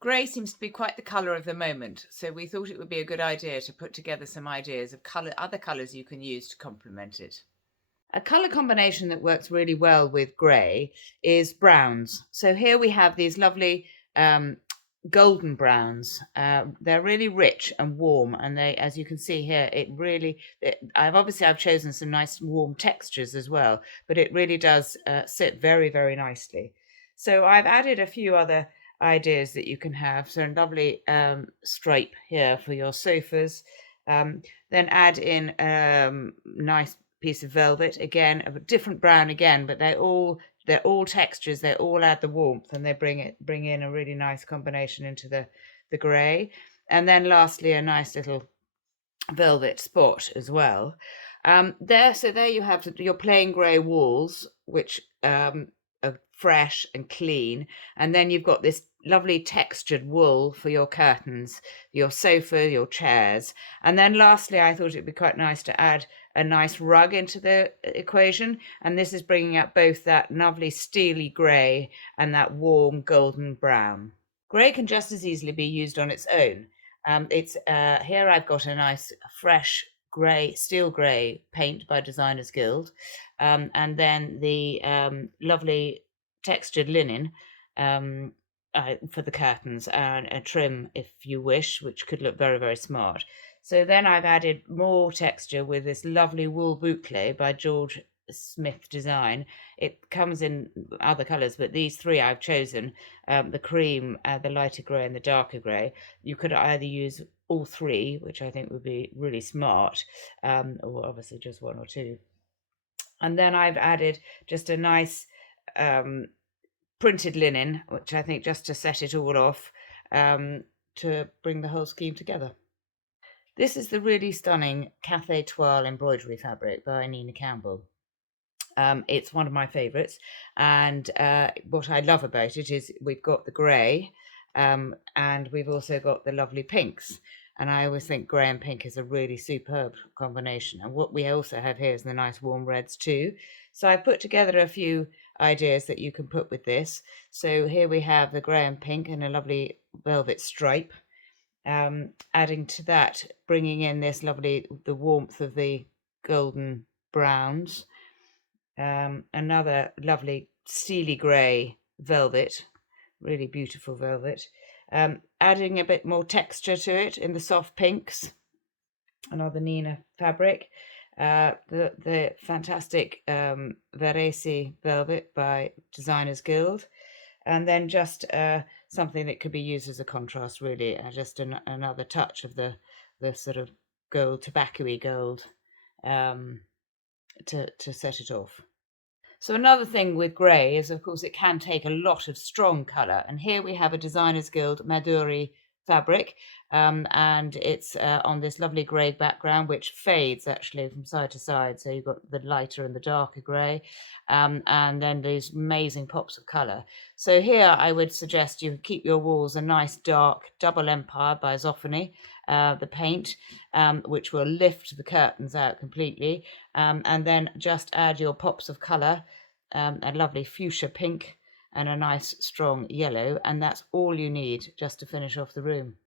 Grey seems to be quite the colour of the moment, so we thought it would be a good idea to put together some ideas of other colours you can use to complement it. A colour combination that works really well with grey is browns. So here we have these lovely um, golden browns. They're really rich and warm, and they, as you can see here, I've chosen some nice warm textures as well, but it really does sit very, very nicely. So I've added a few other ideas that you can have. So a lovely stripe here for your sofas. Um, then add in nice piece of velvet, again a different brown again, but they're all textures, they all add the warmth, and they bring in a really nice combination into the grey. And then lastly, a nice little velvet spot as well. There you have your plain grey walls, which are fresh and clean, and then you've got this lovely textured wool for your curtains, your sofa, your chairs. And then lastly, I thought it'd be quite nice to add a nice rug into the equation, and this is bringing out both that lovely steely grey and that warm golden brown. Grey can just as easily be used on its own. It's Here I've got a nice fresh grey, steel grey paint by Designers Guild, and then the lovely textured linen um, for the curtains, and a trim if you wish, which could look very, very smart. So then I've added more texture with this lovely wool boucle by George Smith Design. It comes in other colours, but these three I've chosen, the cream, the lighter grey and the darker grey. You could either use all three, which I think would be really smart, or obviously just one or two. And then I've added just a nice um, printed linen, which I think just to set it all off, to bring the whole scheme together. This is the really stunning Cathay Toile embroidery fabric by Nina Campbell. It's one of my favourites, and what I love about it is we've got the grey, and we've also got the lovely pinks. And I always think grey and pink is a really superb combination. And what we also have here is the nice warm reds too. So I put together a few ideas that you can put with this. So here we have the grey and pink and a lovely velvet stripe. Adding to that, bringing in the warmth of the golden browns. Another lovely steely grey velvet, really beautiful velvet. Adding a bit more texture to it in the soft pinks, another Nina fabric. The fantastic Veresi velvet by Designers Guild, and then just something that could be used as a contrast, really, just another touch of the sort of gold, tobacco-y gold, to set it off. So another thing with grey is, of course, it can take a lot of strong colour. And here we have a Designers Guild Maduri fabric, and it's on this lovely grey background, which fades actually from side to side. So you've got the lighter and the darker grey, and then these amazing pops of colour. So here I would suggest you keep your walls a nice dark Double Empire by Zoffany, the paint, which will lift the curtains out completely, and then just add your pops of colour, a lovely fuchsia pink and a nice strong yellow, and that's all you need just to finish off the room.